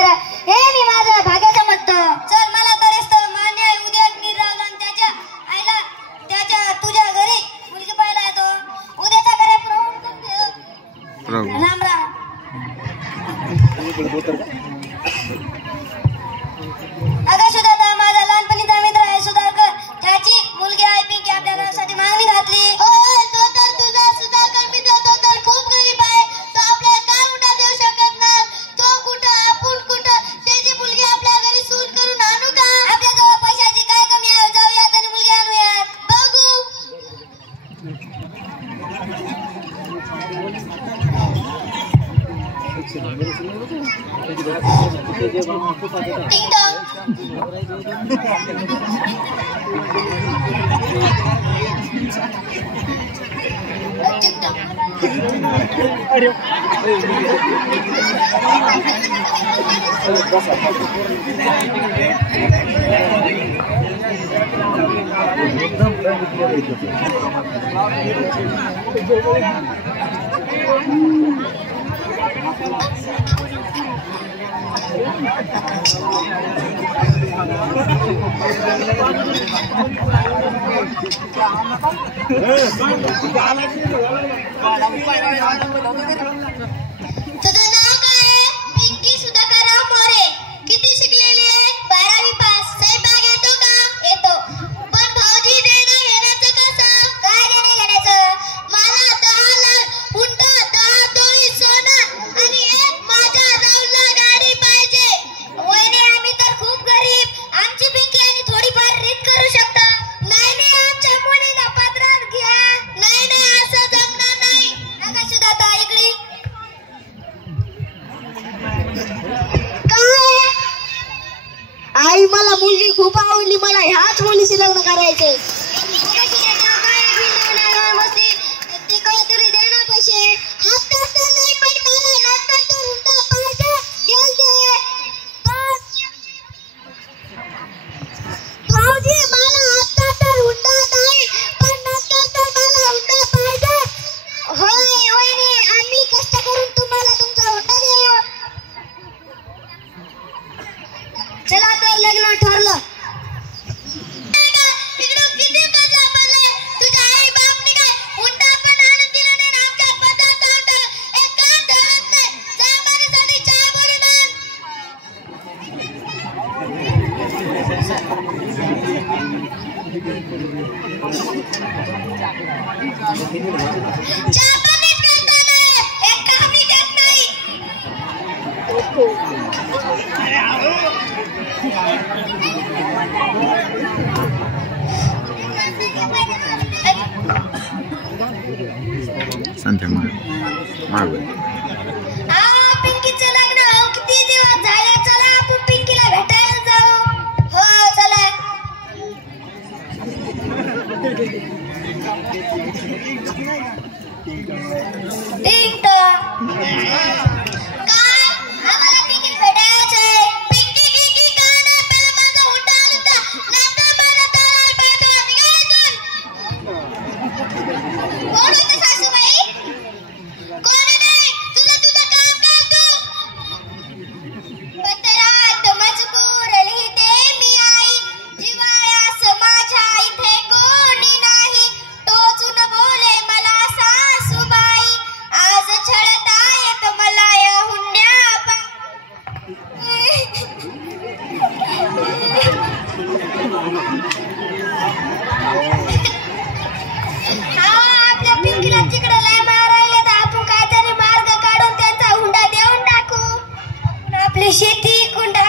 कर हे मी माझं भाग्य समजतो. चल मला तर मान्य आहे. उद्या नीरवला आणि त्याच्या आईला त्याच्या तुझ्या घरी मुलगी पाहायला येतो. उद्याचा कार्यक्रम राम राम. अगं सुधाता माझा लहानपणीचा मित्र आहे सुधाकर. त्याची मुलगी आहे पिंकी आपल्या घरासाठी मागणी घातली. तो तर तुझा सुधाकर मित्र तो तर खूप गरीब आहे. तो आपल्याला काय उठा देऊ शकत नाही. तो कुठं आपण कुठं त्याची मुलगी आपल्या घरी सून करून आणू का? आपल्या जवळ पैशाची काय कमी आहे. जाऊयात आणि मुलगी आणूयात. बघू तुझं नाव काय आहे? पिंकी सुधाकरराव मोरे. किती शिकलेली आहे? 12वी पास. स्वयंपाक येतो का? येतो. पण भाऊजी देणं घेण्याचं कसं? काय देणं घेण्याचं? मला 10 लाख हुंडा, 10 तोळी सोनं आणि एक माझ्या रावला गाडी पाहिजे. वहिनी आम्ही तर खूप गरीब. आमची पिंकी आणि थोडीफार रीत करू शकता. नाही नाही आमच्या मुलीला पत्रात घ्या. नाही नाही असं जमणार नाही. नका सुधाता इकडे आई मला मुलगी खूप आवडली. मला ह्याच मुलीशी लग्न करायचे. ते काहीतरी दे ना पैसे. आता तर नाही पण मला नंतर तर हुंडा पाहिजे. भाऊजी मला आता तर हुंडा नाही पण नंतर तर मला हुंडा पाहिजे. होय वहिनी आम्ही कष्ट करून तुम्हाला तुमचा हुंडा देऊ. चला तर लग्न ठरलं. तुझ्या आई बापने काय हुंडा पण आणून दिला नाही. आमच्या पदार्थ एक काम धरत नाही. चहा पाण्यासाठी चहा बनवून आण. चहा पाण्यात करता नाही. एक कामही करत नाही. पिंकीचं लग्न किती दिवस झाले. चला आपण पिंकीला भेटायला जाऊ. हो चला. ठीक तर काय आम्हाला पिंकी भेटायचंय. पिंकी की काय नाही. पहिला माझा हुंडा आणून द्या. नंतर मला दलाल पाठवा. निघायतून. कोण होतं सासूबाई? कोणी नाही. तुझं काम कर तू. पत्रात मजकूर लिहिते मी आई. जिव्हाळ्यास माझ्या इथे कोणी नाही. टोचून बोले मला सासूबाई. आज छळतायत मला या हुंड्या. आपल्या पिंकीला तिकडे लय मारायले तर आपण काहीतरी मार्ग काढून त्यांचा हुंडा देऊन टाकू. आपली शेती कुंडा